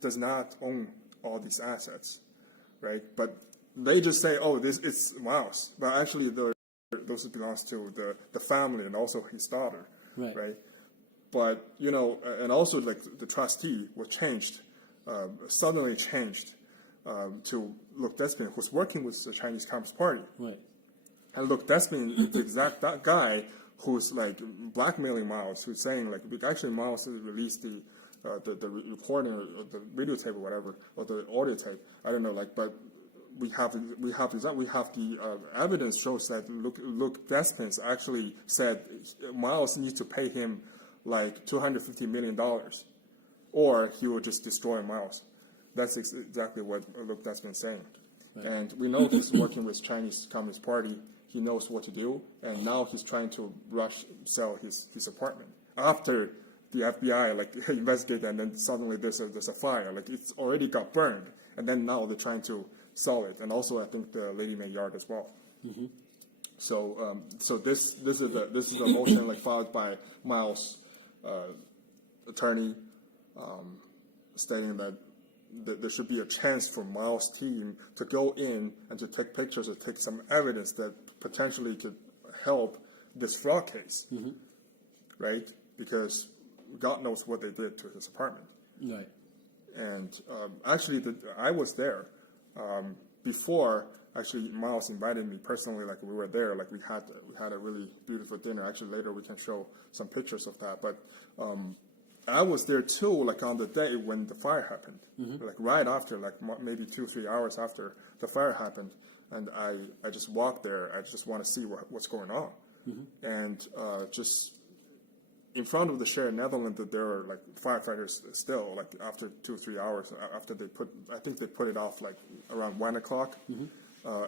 does not own all these assets, right? But they just say, "Oh, it's Miles," but actually, those belongs to the family and also his daughter, right? But and also like the trustee was changed, suddenly changed to Luke Despin, who's working with the Chinese Communist Party, Right. and Luke Despin is the exact that guy who's like blackmailing Miles, who's saying like actually Miles released the recording or the videotape or whatever, or the audio tape. I don't know, like, but we have the evidence shows that Luke Despins actually said Miles needs to pay him like $250 million, or he will just destroy Miles. That's exactly what Luke Despins is saying. Right. And we know he's working with Chinese Communist Party. He knows what to do, and now he's trying to sell his apartment after the FBI like investigate, and then suddenly there's a fire, like it's already got burned, and then now they're trying to sell it, and also I think the Lady May yard as well. Mm-hmm. So this is a motion like filed by Miles' attorney, stating that there should be a chance for Miles' team to go in and to take pictures or take some evidence that potentially could help this fraud case, mm-hmm. right? Because God knows what they did to his apartment. Right. And actually, I was there before. Actually, Miles invited me personally. Like we were there. Like we had a really beautiful dinner. Actually, later we can show some pictures of that. But I was there too. Like on the day when the fire happened. Mm-hmm. Like right after, like maybe 2-3 hours after the fire happened, and I just walked there. I just want to see what's going on, mm-hmm. and just. In front of the Share Netherlands, there are like firefighters still. Like after 2-3 hours, after I think they put it off like around 1 o'clock, mm-hmm.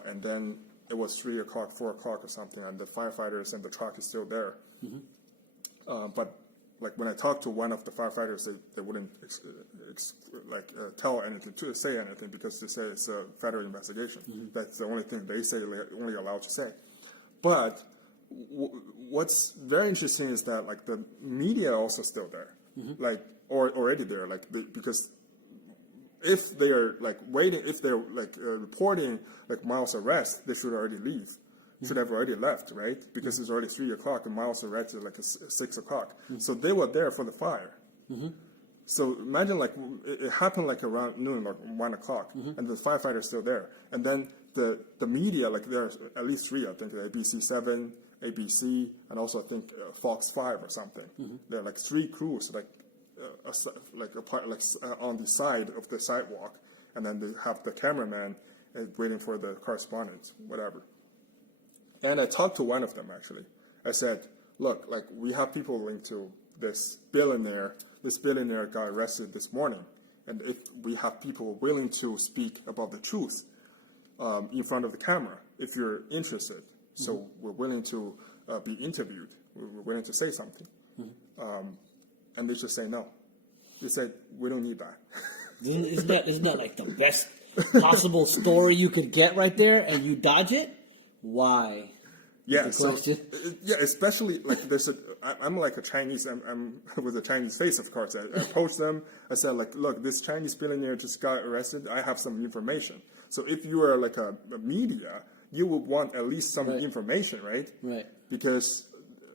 And then it was 3 o'clock, 4 o'clock or something, and the firefighters and the truck is still there. Mm-hmm. But like when I talked to one of the firefighters, they wouldn't tell anything, to say anything, because they say it's a federal investigation. Mm-hmm. That's the only thing they say they're only allowed to say. But what's very interesting is that like the media are also still there, mm-hmm. like or already there, like because if they are like waiting, if they're like reporting like Miles' arrest, they should already leave, mm-hmm. should have already left, right? Because it's already 3 o'clock and Miles' arrest is like 6 o'clock, mm-hmm. so they were there for the fire. Mm-hmm. So imagine like it happened like around noon, like 1 o'clock, mm-hmm. and the firefighters are still there, and then the media, like there's at least 3, I think, the ABC 7. ABC, and also I think Fox 5 or something. Mm-hmm. There are like 3 crews, like on the side of the sidewalk, and then they have the cameraman waiting for the correspondence, whatever. And I talked to one of them actually. I said, "Look, like we have people linked to this billionaire. This billionaire got arrested this morning, and if we have people willing to speak about the truth in front of the camera, if you're interested." So mm-hmm. we're willing to be interviewed. We're willing to say something. Mm-hmm. And they just say no. They said, we don't need that. Isn't that like the best possible story you could get right there, and you dodge it? Why? Yeah, especially like I'm like a Chinese. I'm with a Chinese face, of course. I approached them. I said, like, look, this Chinese billionaire just got arrested. I have some information. So if you are like a media, you would want at least some information, right? Right. Because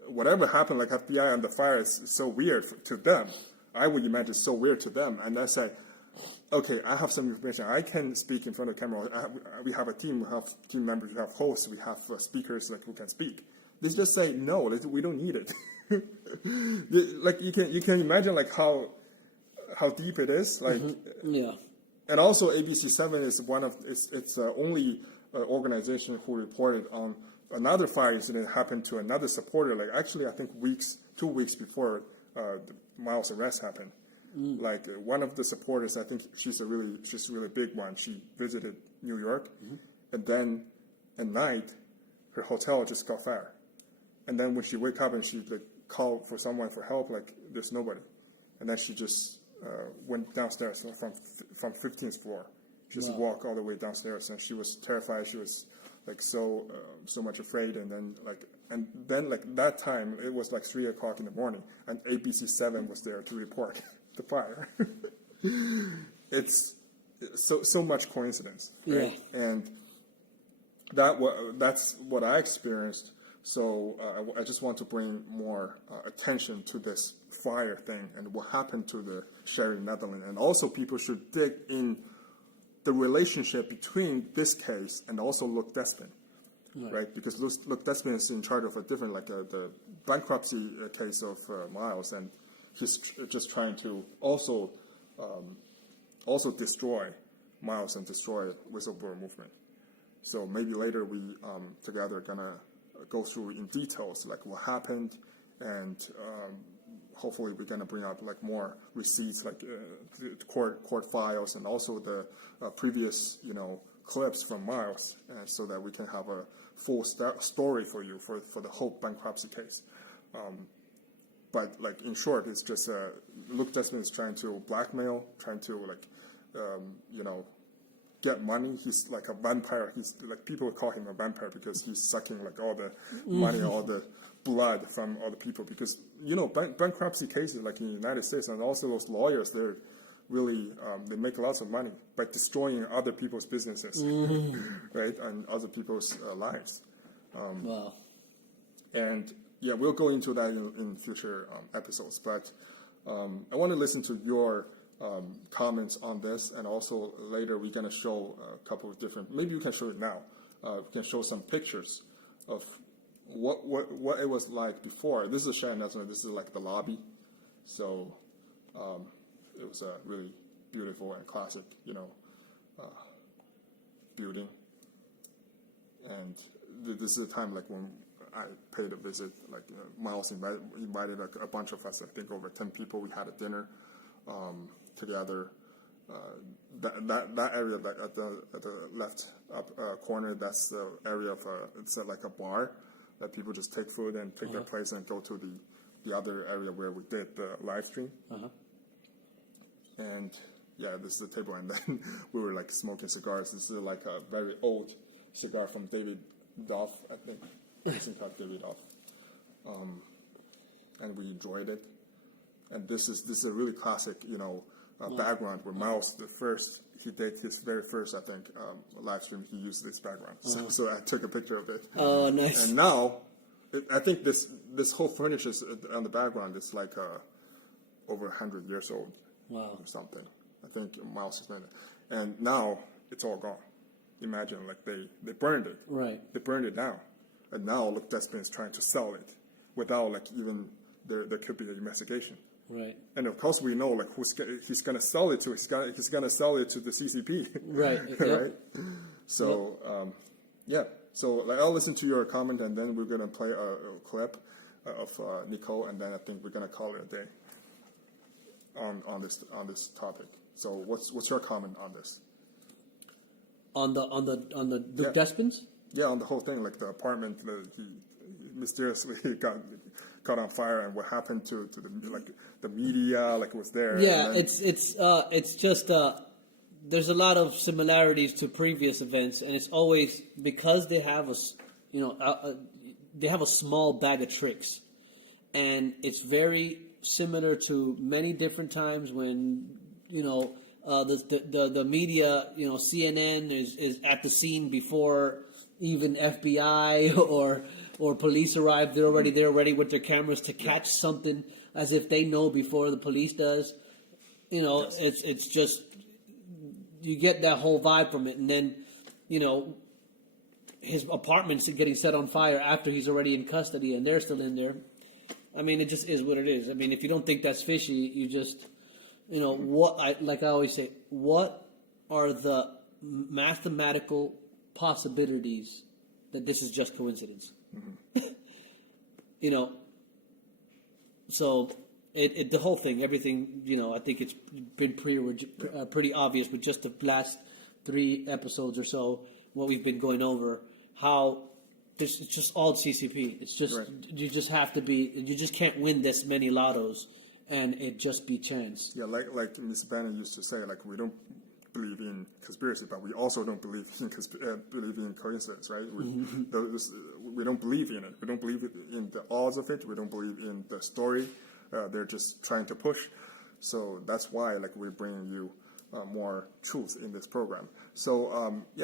whatever happened, like FBI and the fire is so weird to them. I would imagine it's so weird to them. And I said, okay, I have some information. I can speak in front of the camera. We have a team. We have team members. We have hosts. We have speakers like who can speak. They just say no. We don't need it. Like you can imagine like how deep it is. Like Yeah. And also ABC7 is it's the only organization who reported on another fire incident happened to another supporter. Like actually, I think 2 weeks before Miles' arrest happened. Like one of the supporters, I think she's a really big one. She visited New York, and then at night, her hotel just got fire. And then when she wake up and she like called for someone for help, like there's nobody. And then she just went downstairs from 15th floor. She just walked all the way downstairs, and she was terrified. She was like so much afraid. And then that time it was like 3 o'clock in the morning, and ABC7 was there to report the fire. It's so much coincidence, right? Yeah. And that's what I experienced. So I just want to bring more attention to this fire thing and what happened to the Sherry Netherlands. And also people should dig in the relationship between this case and also Luc Despin, right? Because Luc Despin is in charge of a different, like the bankruptcy case of Miles, and he's just trying to also destroy Miles and destroy whistleblower movement. So maybe later we together are gonna go through in details like what happened, and hopefully we're gonna bring up like more receipts, like court files, and also the previous clips from Miles, so that we can have a full story for you for the whole bankruptcy case. But like in short, it's just Luc Despin is trying to blackmail, trying to get money. He's like a vampire. He's like, people would call him a vampire because he's sucking like all the money, all the blood from all the people. Because bankruptcy cases like in the United States, and also those lawyers, they're really they make lots of money by destroying other people's businesses, right, and other people's lives. Wow. And yeah, we'll go into that in future episodes. But I want to listen to your comments on this, and also later we're going to show a couple of different. Maybe you can show it now. We can show some pictures of what it was like before. This is a Sherry Netherlands. This is like the lobby. So it was a really beautiful and classic, building. And this is a time like when I paid a visit. Like Miles invited a bunch of us. I think over 10 people. We had a dinner together. That area, like at the left up corner, that's the area of it's like a bar that people just take food and take their place and go to the other area where we did the live stream. And yeah, this is the table, and then we were like smoking cigars. This is like a very old cigar from David Doff, I think. It's called David Doff. And we enjoyed it. And this is a really classic, background where Miles, he did his very first, I think, live stream. He used this background, so I took a picture of it. Oh, nice. And now, I think this whole furniture on the background is like over 100 years old, or something. I think Miles is doing it, and now it's all gone. Imagine like they burned it, right? They burned it down, and now Luc Despin is trying to sell it without like even there could be an investigation. Right. And of course, we know like he's going to sell it to. He's going to sell it to the CCP. Right. Right. So yeah. So I'll listen to your comment, and then we're going to play a clip of Nicole, and then I think we're going to call it a day on this topic. So what's your comment on this? On the Luc Despins? Yeah, on the whole thing, like the apartment that he mysteriously got on fire, and what happened to the media, like was there. Yeah, it's just there's a lot of similarities to previous events, and it's always because they have they have a small bag of tricks, and it's very similar to many different times when the media, CNN is at the scene before even FBI or police arrive. They're already there, ready with their cameras to catch something, as if they know before the police does. It's just you get that whole vibe from it, and then, his apartment's getting set on fire after he's already in custody, and they're still in there. I mean, it just is what it is. I mean, if you don't think that's fishy, you just, like I always say, what are the mathematical possibilities that this is just coincidence? Mm-hmm. So the whole thing, everything, I think it's been pretty obvious with just the last 3 episodes or so, what we've been going over, how it's just all CCP. It's just, you just have to be, you just can't win this many lottos and it just be chance. Yeah, like Ms. Bannon used to say, like, we don't believe in conspiracy, but we also don't believe in coincidence, right? We don't believe in it. We don't believe in the odds of it. We don't believe in the story. They're just trying to push. So that's why, like, we're bringing you more truth in this program. So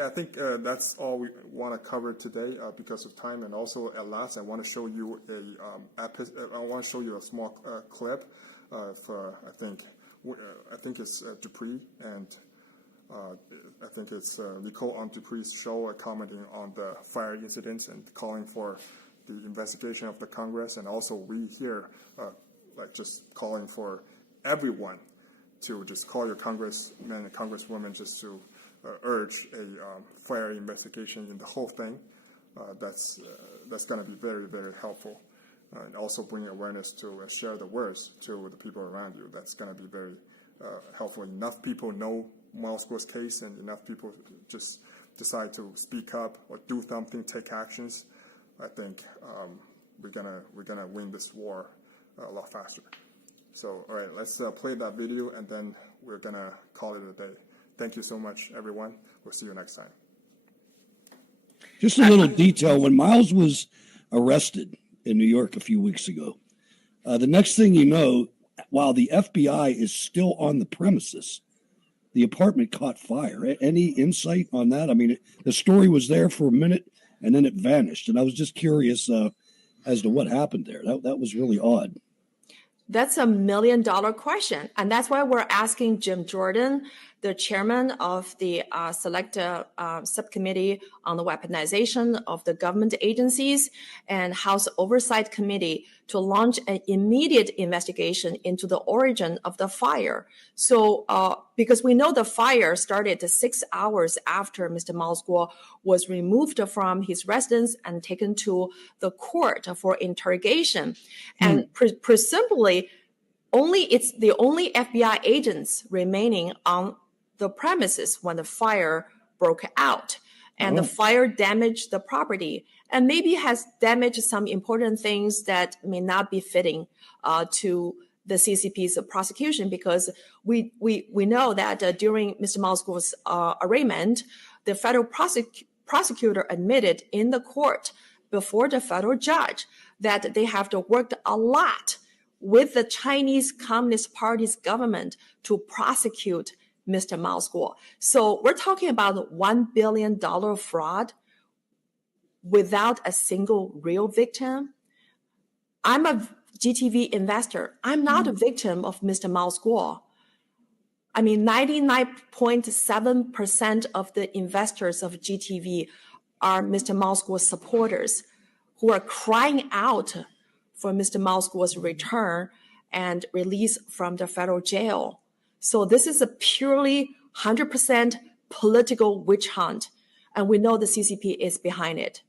I think that's all we want to cover today because of time. And also, at last, I want to show you a small clip of I think it's Dupree, and I think it's Nicole on Dupree's show commenting on the fire incidents and calling for the investigation of the Congress, and also we here just calling for everyone to just call your congressman and congresswoman just to urge a fire investigation in the whole thing. That's going to be very, very helpful. And also bring awareness to share the words to the people around you. That's going to be very helpful. Enough people know Miles Guo's case, and enough people just decide to speak up or do something, take actions. I think we're gonna win this war a lot faster. So, all right, let's play that video, and then we're gonna call it a day. Thank you so much, everyone. We'll see you next time. Just a little detail: when Miles was arrested in New York a few weeks ago, the next thing you know, while the FBI is still on the premises, the apartment caught fire. Any insight on that? I mean, the story was there for a minute and then it vanished. And I was just curious as to what happened there. That was really odd. That's $1 million question. And that's why we're asking Jim Jordan, the chairman of the select subcommittee on the weaponization of the government agencies and House Oversight Committee, to launch an immediate investigation into the origin of the fire. So because we know the fire started 6 hours after Mr. Miles Guo was removed from his residence and taken to the court for interrogation. And presumably, it's the only FBI agents remaining on the premises when the fire broke out. And the fire damaged the property and maybe has damaged some important things that may not be fitting to the CCP's prosecution, because we know that during Mr. Miles Guo's arraignment, the federal prosecutor admitted in the court before the federal judge that they have to work a lot with the Chinese Communist Party's government to prosecute Mr. Miles Guo. So we're talking about $1 billion fraud without a single real victim. I'm a GTV investor. I'm not a victim of Mr. Miles Guo. I mean, 99.7% of the investors of GTV are Mr. Miles Guo's supporters who are crying out for Mr. Miles Guo's return and release from the federal jail. So this is a purely 100% political witch hunt, and we know the CCP is behind it.